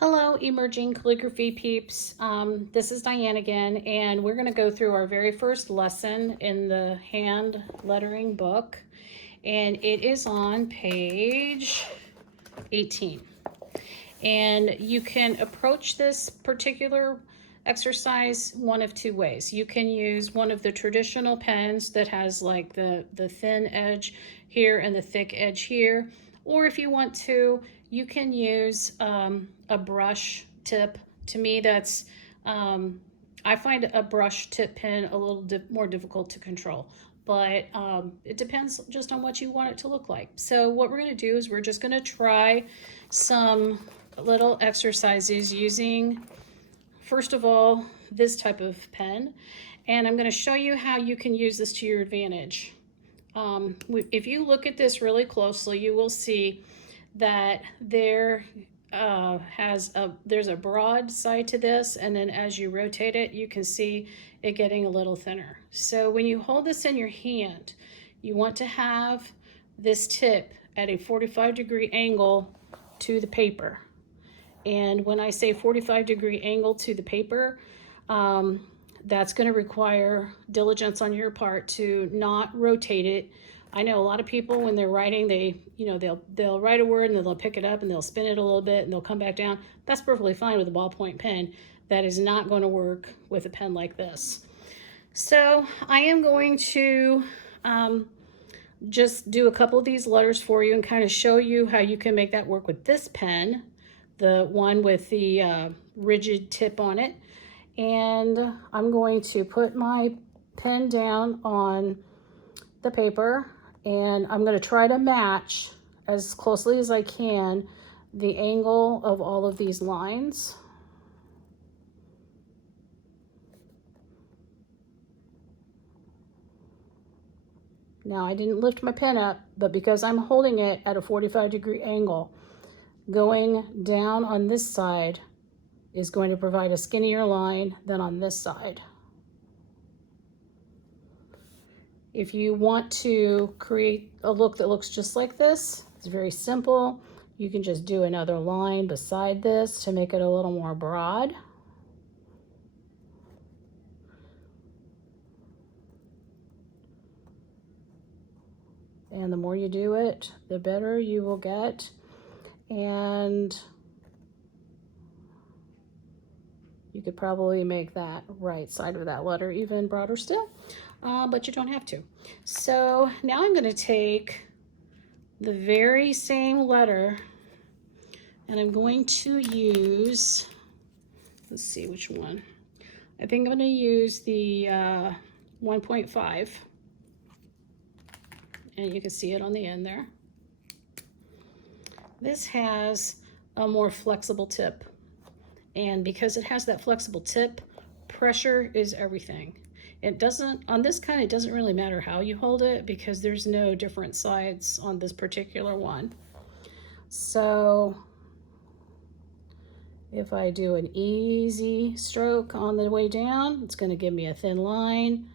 Hello, emerging calligraphy peeps. This is Diane again, and we're going to go through our very first lesson in the hand lettering book, and it is on page 18. And you can approach this particular exercise one of two ways. You can use one of the traditional pens that has like the thin edge here and the thick edge here, or if you want to, you can use a brush tip. To me, that's I find a brush tip pen a little more difficult to control, but it depends just on what you want it to look like. So what we're going to do is we're just going to try some little exercises using, first of all, this type of pen, and I'm going to show you how you can use this to your advantage. If you look at this really closely, you will see that there's a broad side to this, and then as you rotate it, you can see it getting a little thinner. So when you hold this in your hand, you want to have this tip at a 45-degree angle to the paper. And when I say 45-degree angle to the paper, that's going to require diligence on your part to not rotate it. I know a lot of people, when they're writing, they'll write a word and then they'll pick it up and they'll spin it a little bit and they'll come back down. That's perfectly fine with a ballpoint pen. That is not going to work with a pen like this. So I am going to just do a couple of these letters for you and kind of show you how you can make that work with this pen, the one with the rigid tip on it. And I'm going to put my pen down on the paper, and I'm going to try to match as closely as I can the angle of all of these lines. Now, I didn't lift my pen up, but because I'm holding it at a 45-degree angle, going down on this side is going to provide a skinnier line than on this side. If you want to create a look that looks just like this, it's very simple. You can just do another line beside this to make it a little more broad. And the more you do it, the better you will get. And you could probably make that right side of that letter even broader still, but you don't have to. So now I'm going to take the very same letter and I'm going to use, let's see which one. I think I'm going to use the 1.5, and you can see it on the end there. This has a more flexible tip. And because it has that flexible tip, pressure is everything. It doesn't, on this kind, it doesn't really matter how you hold it because there's no different sides on this particular one. So if I do an easy stroke on the way down, it's going to give me a thin line.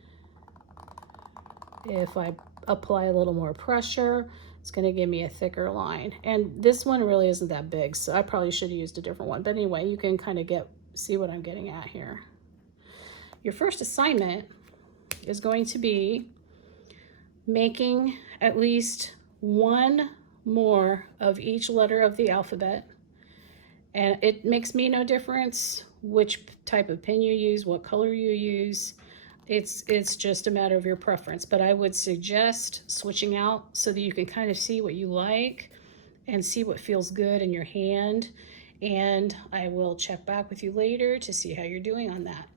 If I apply a little more pressure, it's going to give me a thicker line. And this one really isn't that big, so I probably should have used a different one. But anyway, you can kind of see what I'm getting at here. Your first assignment is going to be making at least one more of each letter of the alphabet. And it makes me no difference which type of pen you use, what color you use. It's just a matter of your preference, but I would suggest switching out so that you can kind of see what you like and see what feels good in your hand. And I will check back with you later to see how you're doing on that.